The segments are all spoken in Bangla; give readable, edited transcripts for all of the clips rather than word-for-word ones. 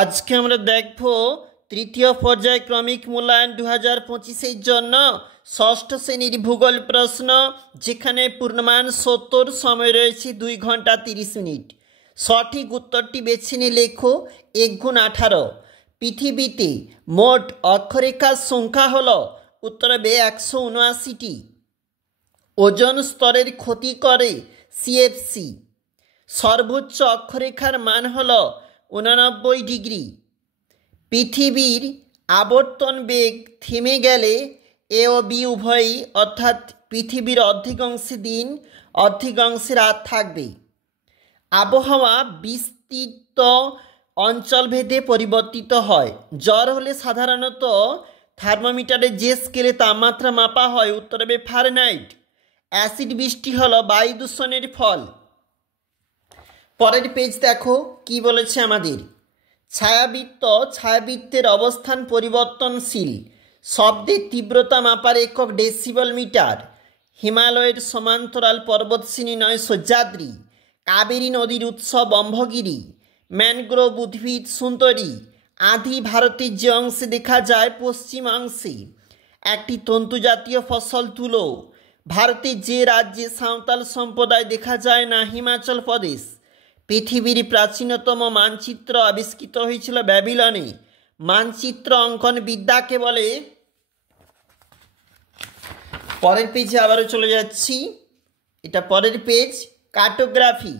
আজকে আমরা দেখব তৃতীয় পর্যায়ক্রমিক মূল্যায়ন 2025-এর জন্য ষষ্ঠ শ্রেণীর ভূগোল প্রশ্ন, যেখানে পূর্ণমান 70, সময় রয়েছে 2 ঘন্টা 30 মিনিট। সঠিক উত্তরটি বেছে নিয়ে লেখো 1×18। পৃথিবীতে মোট অক্ষরেখার সংখ্যা হলো, উত্তর হবে 179টি। ওজোন স্তরের ক্ষতি করে সিএফসি। সর্বোচ্চ অক্ষরেখার মান হলো 89 ডিগ্রি। পৃথিবীর আবর্তন বেগ থেমে গেলে এ ও বি উভয়ই, অর্থাৎ পৃথিবীর অর্ধেকাংশে দিন অর্ধেকাংশে রাত থাকবে। আবহাওয়া বিস্তৃত অঞ্চলভেদে পরিবর্তিত হয়। জ্বর হলে সাধারণত থার্মোমিটারে যে স্কেলে তাপমাত্রা মাপা হয়, উত্তর হবে ফারেনহাইট। অ্যাসিড বৃষ্টি হলো বায়ু দূষণের ফল। পরের পেজ দেখো কি বলেছে আমাদের। ছায়াবৃত্তের অবস্থান পরিবর্তনশীল। শব্দের তীব্রতা মাপার একক ডেসিবেল মিটার। হিমালয়ের সমান্তরাল পর্বতশ্রেণী নয় সহ্যাদ্রি। কাবেরী নদীর উৎস ব্রহ্মগিরি। ম্যানগ্রোভ উদ্ভিদ সুন্দরী। আধি ভারতের যে অংশে দেখা যায় পশ্চিমাংশে। একটি তন্তুজাতীয় ফসল তুলো। ভারতের যে রাজ্যে সাঁওতাল সম্প্রদায় দেখা যায় না, হিমাচল প্রদেশ। পৃথিবীর প্রাচীনতম মানচিত্র আবিষ্কৃত হয়েছিল ব্যাবিলনে। মানচিত্র অঙ্কন বিদ্যাকে বলে। পরের পেজে আবারও চলে যাচ্ছি, এটা পরের পেজ। কার্টোগ্রাফি।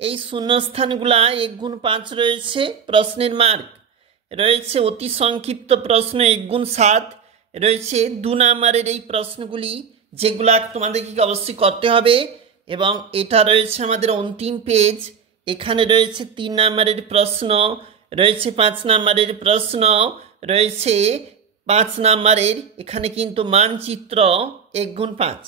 এই শূন্যস্থানগুলা 1×5 রয়েছে। প্রশ্নের মার্ক রয়েছে অতি সংক্ষিপ্ত প্রশ্ন 1×7 রয়েছে। 2 নম্বরের এই প্রশ্নগুলি, যেগুলা তোমাদেরকে অবশ্যই করতে হবে। এবং এটা রয়েছে আমাদের অন্তিম পেজ। এখানে রয়েছে 3 নম্বরের প্রশ্ন, রয়েছে 5 নম্বরের প্রশ্ন, রয়েছে 5 নম্বরের। এখানে কিন্তু মানচিত্র 1×5।